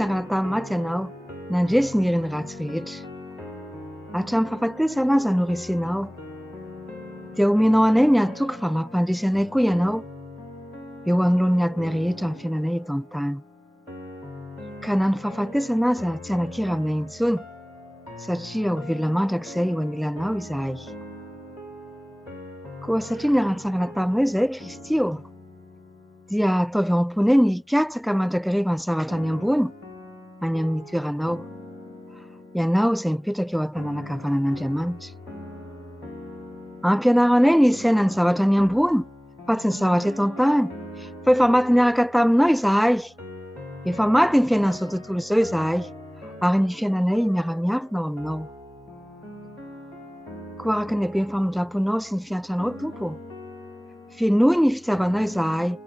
natsangana tamin'ny maty ianao, nandresy ny heriny ratsy rehetra. Hatramin'ny fahafatesana aza no resenao. Dia omenao anay ny antoky fa mampandresy anay koa ianao eo anoloan'ny adina rehetra amin'ny fiainanay eto an-tany. Ka na ny fahafatesana aza tsy anakera aminay intsony, satria ho velona mandrakizay ho anilanao izahay. Koa satria niara-nitsangana taminao izahay Kristy dia ataovy ao am-ponay ny hikatsaka mandrakireva ny zavatra any ambony any amin'ny toeranao. Ianao izay mipetraka eo an-tanàna ankavanan'Andriamanitra. Ampianaranay ny saina ny zavatra any ambony fa tsy ny zavatra eto an-tany, fa efa maty niaraka taminao izahay. Efa maty ny fiainan'izao tontolo izao izahay, ary ny fiainanay miara-miafina ao aminao. Koa araka ny habeny famondramponao sy ny fiantranao Tompo, fenoy ny fitiavanao izahay,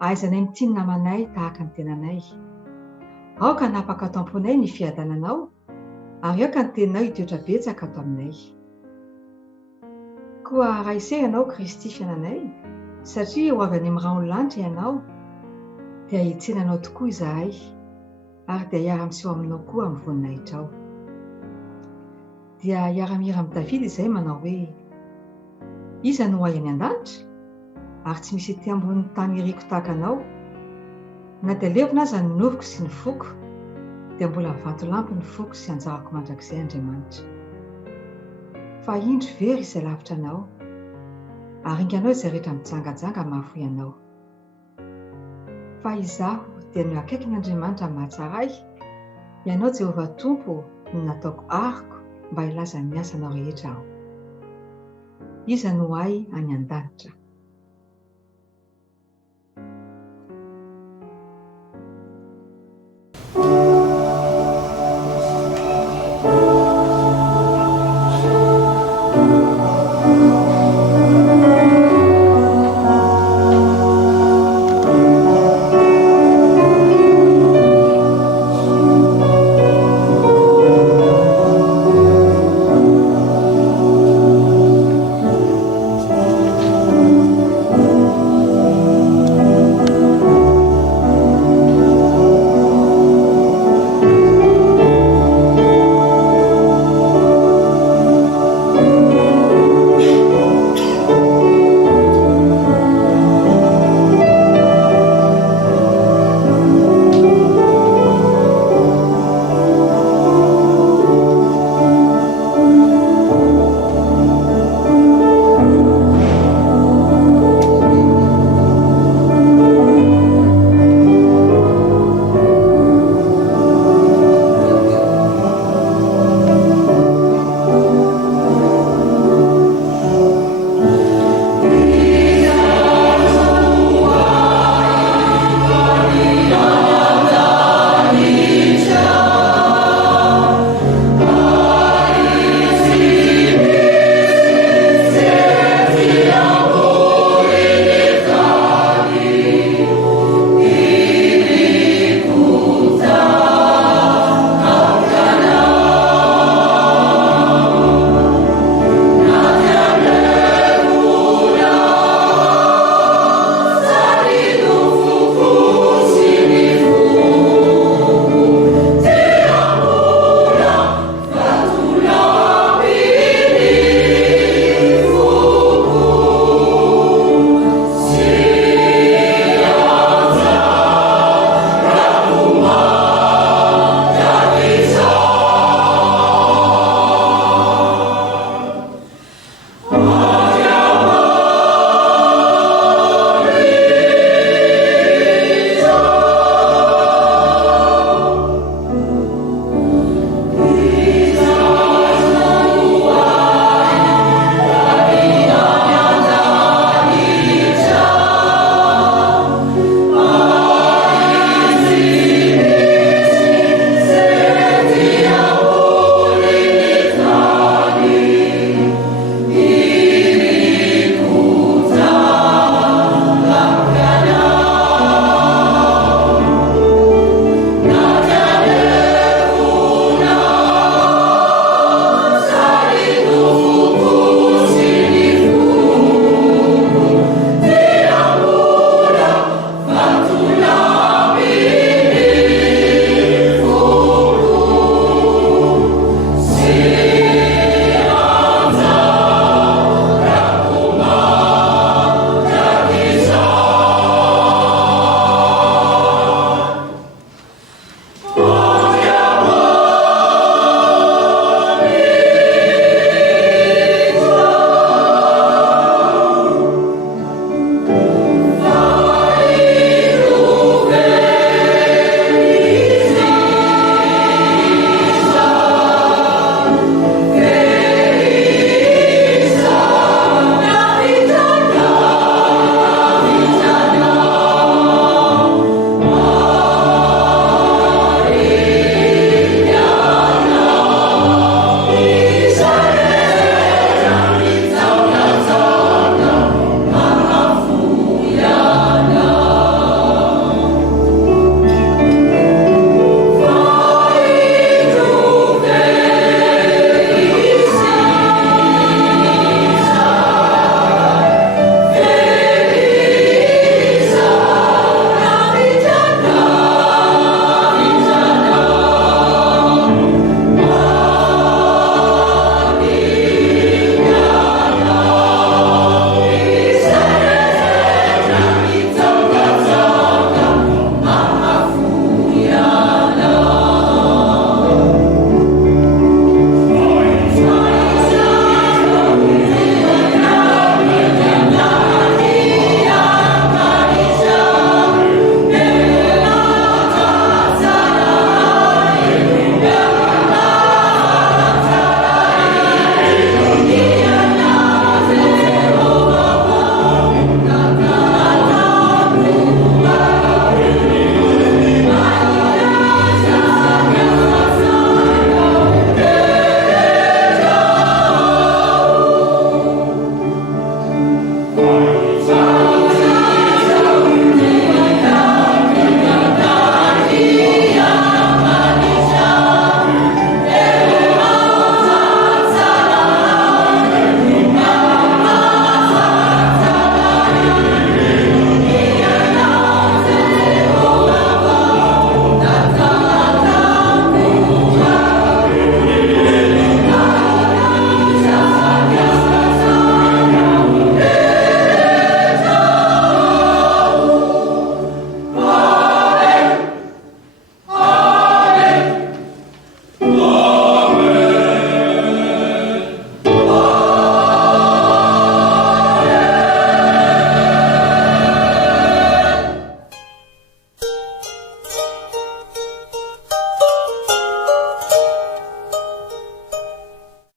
ahaizanay mitinina amanay tahaka ny tenanay. Aoka napaka ato am-ponay ny fiadananao, ary aoka ny teninao hitoetra betsaka ato aminay. Koa raha isay ianao Kristy fiainanay, satria ho avy any amin'ny raha lanitra ianao, dia hitsenanao tokoa izahay, ary dia hiara-miseho aminao koa amin'ny voninahitra ao. Dia hiara-mihira amin'ny David izay manao hoe: iza no hay any an-danitra, ary tsy misy ety ambonin'ny tany iriko tahaka anao. Na dia levona aza ny novoko sy ny foko, dia mbola vatolampy ny foko sy anjarako mandrakizay Andriamanitra. Fa indro very izay lavitra anao, ary inganao izay rehetra mitsangajanga mahafoy anao. Fa izaho dia ny akaikin'Andriamanitra mahatsaray, ianao Jehovah Tompo no nataoko ariko mba hilaza ny asanao rehetra aho. Iza no hay any an-danitra.